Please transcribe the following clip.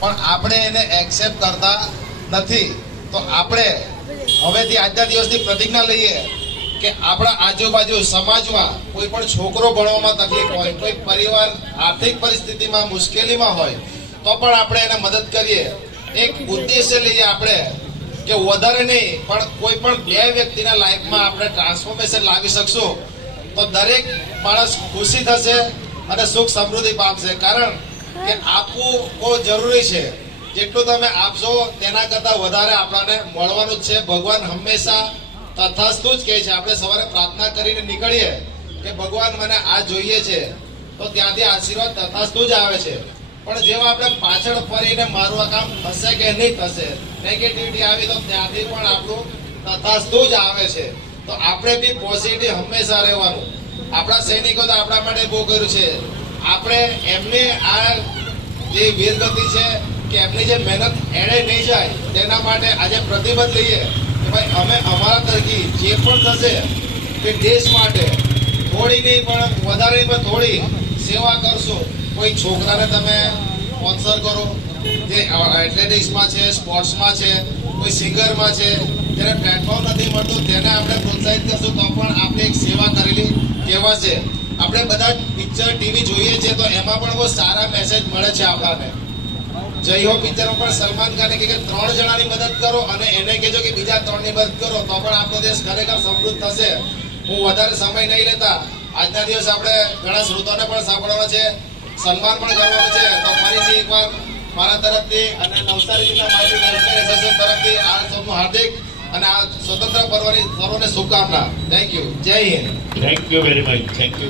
પણ આપણે એને એક્સેપ્ટ કરતા નથી. તો આપણે હવેથી આજના દિવસની પ્રતિજ્ઞા લઈએ કે આપણા આજુબાજુ સમાજમાં કોઈ પણ છોકરો ભણવામાં તકલીફ હોય, કોઈ પરિવાર આર્થિક પરિસ્થિતિમાં મુશ્કેલીમાં હોય, તો પણ આપણે એને મદદ કરીએ. એક ઉદ્દેશ્ય લઈએ આપણે કે વધારે નહીં, પણ કોઈ પણ બે વ્યક્તિના લાઈફમાં આપણે ટ્રાન્સફોર્મેશન લાવી શકશું. તો દરેક માણસ ખુશી થશે અને સુખ સમૃદ્ધિ પામશે. કારણ કે આપવું બહુ જરૂરી છે. જેટલું તમે આપશો તેના કરતાં વધારે આપણને મળવાનું જ છે. ભગવાન હંમેશા તથાસ્તુ જ કહે છે. આપણે સવારે પ્રાર્થના કરીને નીકળીએ કે ભગવાન મને આ જોઈએ છે, તો ત્યાંથી આશીર્વાદ તથાસ્તુ જ આવે છે. પણ જેવા આપણે પાછળ ફરીને મારું આ કામ થશે કે નહીં થશે નેગેટિવિટી આવી તો ત્યાંથી પણ આપણું તથાસ્તુ જ આવે છે. તો આપણે બી પોઝિટિવ હંમેશા રહેવાનું. આપણા સૈનિકો તો આપણા માટે બહુ કર્યું છે. આપણે એમને આ જે વીરગતિ છે કે એમની જે મહેનત એણે નહીં જાય, તેના માટે આજે પ્રતિબદ્ધ લઈએ કે ભાઈ, અમે અમારા તરફથી જે પણ થશે તે દેશ માટે થોડી નહીં, પણ વધારે પણ થોડી સેવા કરશો. કોઈ છોકરાને તમે સ્પોન્સર કરો, જે એથ્લેટિક્સમાં છે, સ્પોર્ટ્સમાં છે, કોઈ સિંગરમાં છે જેને પ્લેટફોર્મ નથી મળતું, તેને આપણે પ્રોત્સાહિત કરશું, તો પણ આપણે એક સેવા કરેલી કહેવાશે. આપણે બધા પિક્ચર, ટીવી જોઈએ છે તો એમાં પણ બહુ સારા મેસેજ મળે છે આપણને. જય હો પિક્ચરમાં પણ સલમાન ખાને કે ત્રણ જણાની મદદ કરો અને એને કહેજો કે બીજા ત્રણની મદદ કરો, તો પણ આપણો દેશ ખરેખર સમૃદ્ધ થશે. હું વધારે સમય નહીં લેતા. આજના દિવસ આપણે ઘણા શ્રોતાને પણ સાંભળવાના છે, સન્માન પણ કરવાનું છે. તો ફરીથી એકવાર મારા તરફથી અને નવસારી જિલ્લા માહિતી વેલફેર એસોસિએશન તરફથી આ સૌનું હાર્દિક અને આ સ્વતંત્ર પર્વની સર્વને શુભકામના. થેન્ક યુ જય Hind. Thank you very much thank you